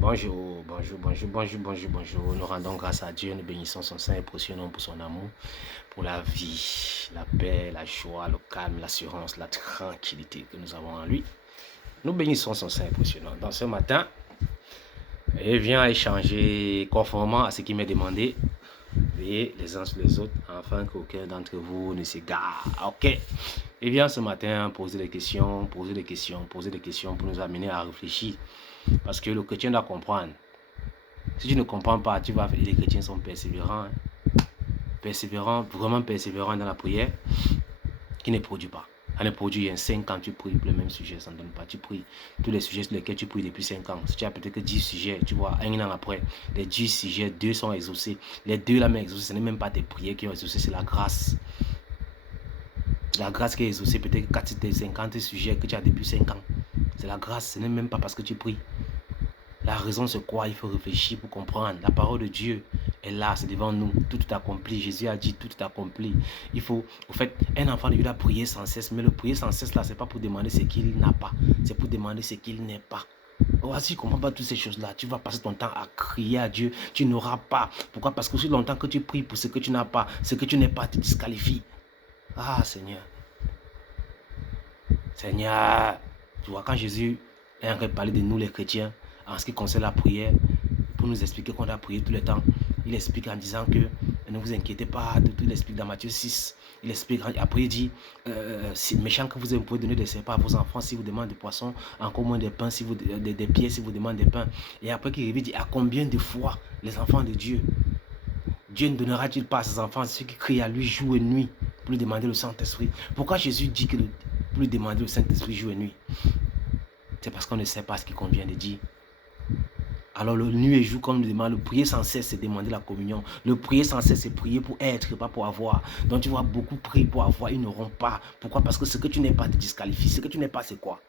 Bonjour, bonjour, bonjour, bonjour, bonjour, bonjour. Nous rendons grâce à Dieu, nous bénissons son Saint et précieux nom pour son amour, pour la vie, la paix, la joie, le calme, l'assurance, la tranquillité que nous avons en lui. Nous bénissons son Saint et précieux nom. Dans ce matin, il vient échanger conformément à ce qui m'est demandé, et les uns sur les autres, afin qu'aucun d'entre vous ne s'égare. Ok. Il vient ce matin poser des questions, poser des questions pour nous amener à réfléchir. Parce que le chrétien doit comprendre. Si tu ne comprends pas, tu vas. Les chrétiens sont persévérants. Persévérants, vraiment persévérants dans la prière, qui ne produit pas. Ça ne produit rien. 5 ans, tu pries pour le même sujet, ça ne donne pas. Tu pries tous les sujets sur lesquels tu pries depuis 5 ans. Si tu as peut-être que 10 sujets, tu vois, un an après, les 10 sujets, 2 sont exaucés. Les 2 là même exaucés, ce n'est même pas tes prières qui ont exaucé, c'est la grâce. La grâce qui est exaucée, peut-être 4 des 50 sujets que tu as depuis 5 ans. C'est la grâce, ce n'est même pas parce que tu pries. La raison, c'est quoi? Il faut réfléchir pour comprendre. La parole de Dieu est là, c'est devant nous. Tout est accompli. Jésus a dit, tout est accompli. Il faut, au fait, un enfant de Dieu doit prier sans cesse. Mais le prier sans cesse, là, c'est pas pour demander ce qu'il n'a pas. C'est pour demander ce qu'il n'est pas. Si tu ne comprends pas toutes ces choses-là, tu vas passer ton temps à crier à Dieu. Tu n'auras pas. Pourquoi? Parce que aussi longtemps que tu pries pour ce que tu n'as pas, ce que tu n'es pas te disqualifie. Ah, Seigneur. Seigneur. Tu vois, quand Jésus a parlé de nous, les chrétiens, en ce qui concerne la prière, pour nous expliquer qu'on a prié tout le temps, il explique en disant que ne vous inquiétez pas de tout. Il explique dans Matthieu 6. Il explique, après il dit, c'est méchant que vous pouvez donner des serpents à vos enfants si vous demandez des poissons, encore moins des pains, si vous, des pieds si vous demandez des pains. Et après qu'il dit, à combien de fois les enfants de Dieu, Dieu ne donnera-t-il pas à ses enfants ceux qui crient à lui jour et nuit pour lui demander le Saint-Esprit? Pourquoi Jésus dit que pour lui demander le Saint-Esprit jour et nuit? C'est parce qu'on ne sait pas ce qu'il convient de dire. Alors le nuit et jour, comme nous demande, le prier sans cesse, c'est demander la communion. Le prier sans cesse, c'est prier pour être, pas pour avoir. Donc tu vois, beaucoup prient pour avoir, ils n'auront pas. Pourquoi? Parce que ce que tu n'es pas te disqualifie. Ce que tu n'es pas, c'est quoi?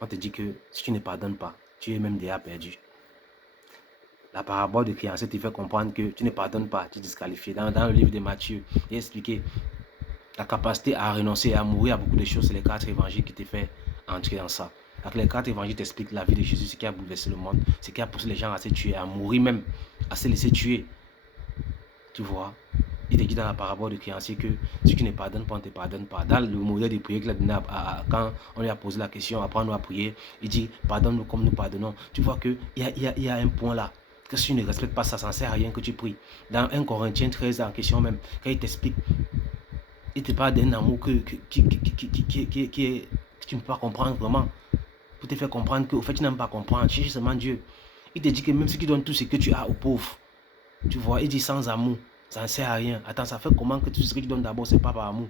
On te dit que si tu ne pardonnes pas, tu es même déjà perdu. La parabole de créancier te fait comprendre que tu ne pardonnes pas, tu es disqualifié. Dans le livre de Matthieu, il est expliqué la capacité à renoncer et à mourir à beaucoup de choses, c'est les 4 évangiles qui te fait entrer dans ça. Donc les 4 évangiles t'expliquent la vie de Jésus, ce qui a bouleversé le monde, ce qui a poussé les gens à se tuer, à mourir même, à se laisser tuer. Tu vois, il te dit dans la parabole de créancier que si tu ne pardonnes pas, on ne te pardonne pas. Dans le modèle de prière qu'il a donné quand on lui a posé la question, apprends-nous à prier, il dit pardonne-nous comme nous pardonnons. Tu vois qu'il y a un point là, que si tu ne respectes pas ça, ça ne sert à rien que tu pries. Dans 1 Corinthiens 13 en question même, quand il t'explique, il te parle d'un amour que tu ne peux pas comprendre vraiment. Pour te faire comprendre qu'au fait, tu n'aimes pas comprendre. Cherche seulement Dieu. Il te dit que même si tu donnes tout ce que tu as aux pauvres, tu vois, il dit sans amour, ça ne sert à rien. Attends, ça fait comment que tout ce que tu donnes d'abord, c'est pas par amour?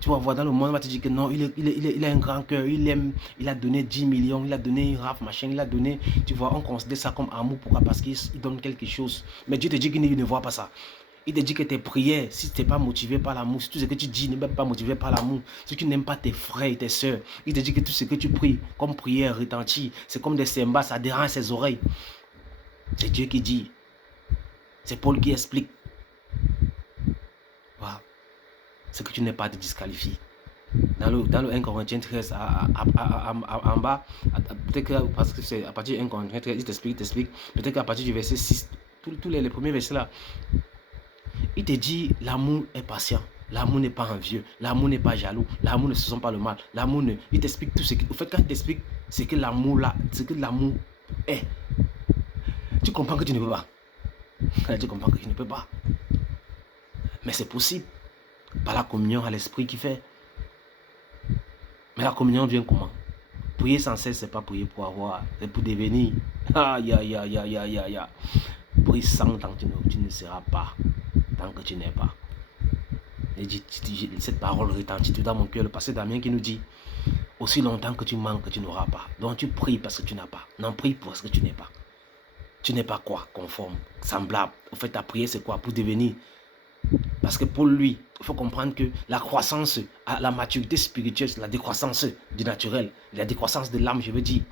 Tu vas voir dans le monde, on va te dire que non, il a un grand cœur, il aime, il a donné 10 millions, il a donné une raf, machin, il a donné, tu vois, on considère ça comme amour. Pourquoi? Parce qu'il donne quelque chose. Mais Dieu te dit qu'il ne voit pas ça. Il te dit que tes prières, si tu n'es pas motivé par l'amour, si tout ce que tu dis n'est même pas motivé par l'amour, si tu n'aimes pas tes frères et tes soeurs, il te dit que tout ce que tu pries comme prière retentit, c'est comme des cymbales, ça dérange ses oreilles. C'est Dieu qui dit. C'est Paul qui explique. Voilà. Ce que tu n'es pas te disqualifie. Dans le 1 Corinthiens 13, en bas, peut-être que parce que c'est à partir de 1 Corinthiens 13, il t'explique, peut-être qu'à partir du verset 6, tous les premiers versets là, il te dit l'amour est patient, l'amour n'est pas envieux, l'amour n'est pas jaloux, l'amour ne se sent pas le mal, l'amour ne. Il t'explique tout ce qui. Au fait, quand il t'explique ce que l'amour là, ce que l'amour est, tu comprends que tu ne peux pas. Tu comprends que tu ne peux pas. Mais c'est possible. Par la communion à l'esprit qui fait. Mais la communion vient comment? Prier sans cesse, c'est pas prier pour avoir, c'est pour devenir. Prie sans tant que tu ne seras pas, tant que tu n'es pas. Et dit, cette parole retentit tout dans mon cœur. Le pasteur Damien qui nous dit, aussi longtemps que tu manques, tu n'auras pas. Donc tu pries parce que tu n'as pas. Non, prie parce que tu n'es pas. Tu n'es pas quoi? Conforme, semblable. En fait, ta prière, c'est quoi? Pour devenir. Parce que pour lui, il faut comprendre que la croissance, la maturité spirituelle, c'est la décroissance du naturel, la décroissance de l'âme, je veux dire.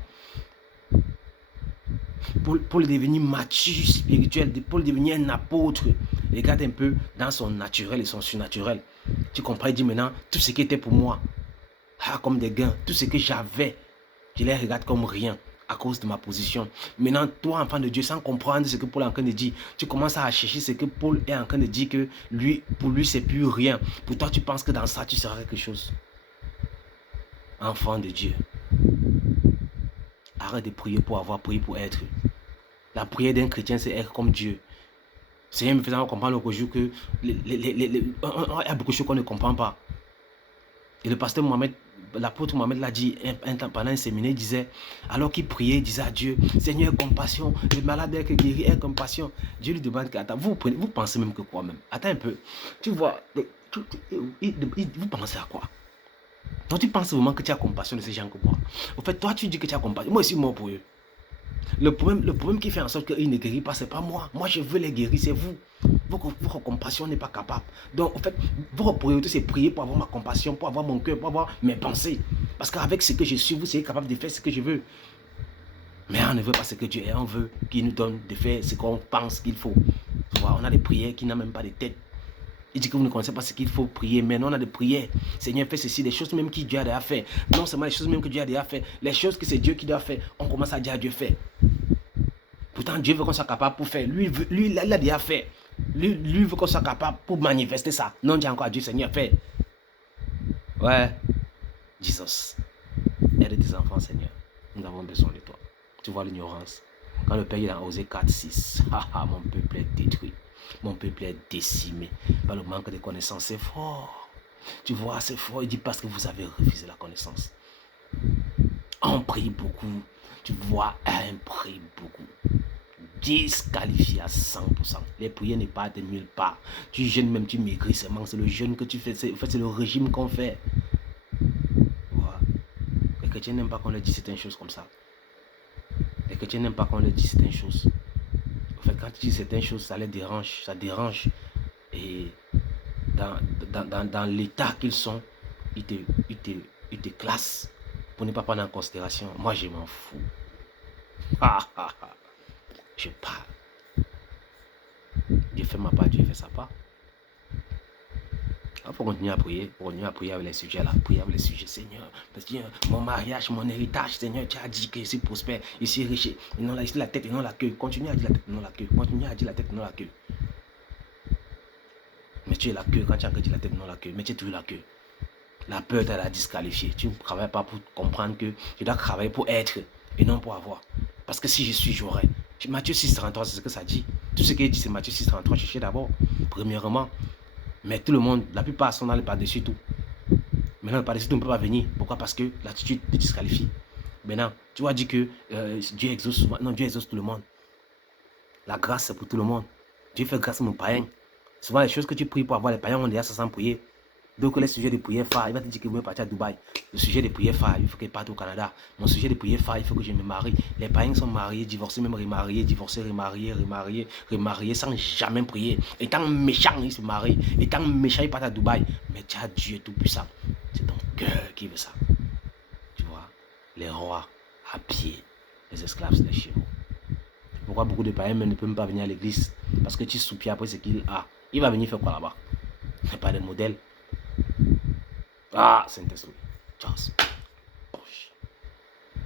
Pour devenir mature spirituel, pour devenir un apôtre, regarde un peu dans son naturel et son surnaturel. Tu comprends? Il dit maintenant, tout ce qui était pour moi, comme des gains, tout ce que j'avais, je les regarde comme rien. à cause de ma position. Maintenant, toi, enfant de Dieu, sans comprendre ce que Paul est en train de dire, tu commences à chercher ce que Paul est en train de dire que pour lui, c'est plus rien. Pour toi, tu penses que dans ça, tu seras quelque chose. Enfant de Dieu, arrête de prier pour avoir, prié pour être. La prière d'un chrétien, c'est être comme Dieu. Seigneur me faisant comprendre le jour que il y a beaucoup de choses qu'on ne comprend pas. Et le pasteur Mohamed, l'apôtre Mohamed l'a dit pendant un séminaire, il disait, alors qu'il priait, il disait à Dieu, Seigneur, compassion, le malade est guéri, aie compassion. Dieu lui demande, attends, vous pensez même que quoi même? Attends un peu. Tu vois, vous pensez à quoi? Toi, tu penses vraiment que tu as compassion de ces gens que moi. En fait, toi, tu dis que tu as compassion. Moi aussi, mort pour eux. Le problème qui fait en sorte qu'ils ne guérissent pas, ce n'est pas moi. Moi, je veux les guérir, c'est vous. Votre compassion n'est pas capable. Donc, en fait, votre priorité, c'est prier pour avoir ma compassion, pour avoir mon cœur, pour avoir mes pensées. Parce qu'avec ce que je suis, vous êtes capable de faire ce que je veux. Mais on ne veut pas ce que Dieu est. On veut qu'il nous donne de faire ce qu'on pense qu'il faut. On a des prières qui n'ont même pas de tête. Il dit que vous ne connaissez pas ce qu'il faut prier. Mais non, on a des prières. Seigneur, fais ceci, des choses même que Dieu a déjà fait. Non seulement les choses même que Dieu a déjà fait. Les choses que c'est Dieu qui doit faire. On commence à dire à Dieu fait. Pourtant, Dieu veut qu'on soit capable pour faire. Lui il a déjà fait. Lui veut qu'on soit capable pour manifester ça. Non, dis encore à Dieu, Seigneur, fais. Ouais. Jesus. Aide tes enfants, Seigneur. Nous avons besoin de toi. Tu vois l'ignorance. Quand le Père il a osé 4-6, mon peuple est détruit. Mon peuple est décimé par le manque de connaissances. C'est fort. Tu vois, c'est fort. Il dit parce que vous avez refusé la connaissance. On prie beaucoup. Tu vois, on prie beaucoup. Disqualifié à 100%. Les prières ne partent de nulle part. Tu jeûnes même, tu maigris seulement. C'est le jeûne que tu fais. En fait, c'est le régime qu'on fait. Voilà. Les chrétiens n'aiment pas qu'on leur dise certaines choses comme ça. Les chrétiens n'aiment pas qu'on leur dise certaines choses. En fait, quand tu dis certaines choses, ça les dérange. Ça dérange. Et dans l'état qu'ils sont, ils te classent pour ne pas prendre en considération. Moi, je m'en fous. Je parle. Dieu fait ma part, Dieu fait sa part. Il faut continuer à prier. Avec les sujets là. Prier avec les sujets, Seigneur. Parce que mon mariage, mon héritage, Seigneur, tu as dit que je suis prospère, je suis riche. Et non, là, ici, la tête et non la queue. Continue à dire la tête et non la queue. Continue à dire la tête et non la queue. Mais tu es la queue quand tu as dit la tête et non la queue. Mais tu es toujours la queue. La peur t'a disqualifié. Tu ne travailles pas pour comprendre que tu dois travailler pour être et non pour avoir. Parce que si je suis, j'aurai. Matthieu 6,33, c'est ce que ça dit. Tout ce qu'il dit, c'est Matthieu 6,33. Cherchez d'abord, premièrement. Mais tout le monde, la plupart sont dans le par-dessus tout. Maintenant, le par-dessus tout ne peut pas venir. Pourquoi? Parce que l'attitude te disqualifie. Maintenant, tu vas dire que Dieu exauce souvent. Non, Dieu exauce tout le monde. La grâce, c'est pour tout le monde. Dieu fait grâce à mon païen. Souvent, les choses que tu pries pour avoir, les païens ont déjà ça sans prier. Donc, les sujets de prière phare, il va te dire que je vais partir à Dubaï. Le sujet de prière phare, il faut qu'il parte au Canada. Mon sujet de prière phare, il faut que je me marie. Les païens sont mariés, divorcés, même remariés, divorcés, remariés, sans jamais prier. Étant méchant, ils se marient. Étant méchant, ils partent à Dubaï. Mais tu as Dieu tout-puissant. C'est ton cœur qui veut ça. Tu vois, les rois à pied, les esclaves, c'est des chevaux. Pourquoi beaucoup de païens ne peuvent même pas venir à l'église? Parce que tu soupies après ce qu'il a. Il va venir faire quoi là-bas? Il n'y a pas de modèle. Ah, Saint-Esprit. Ciao.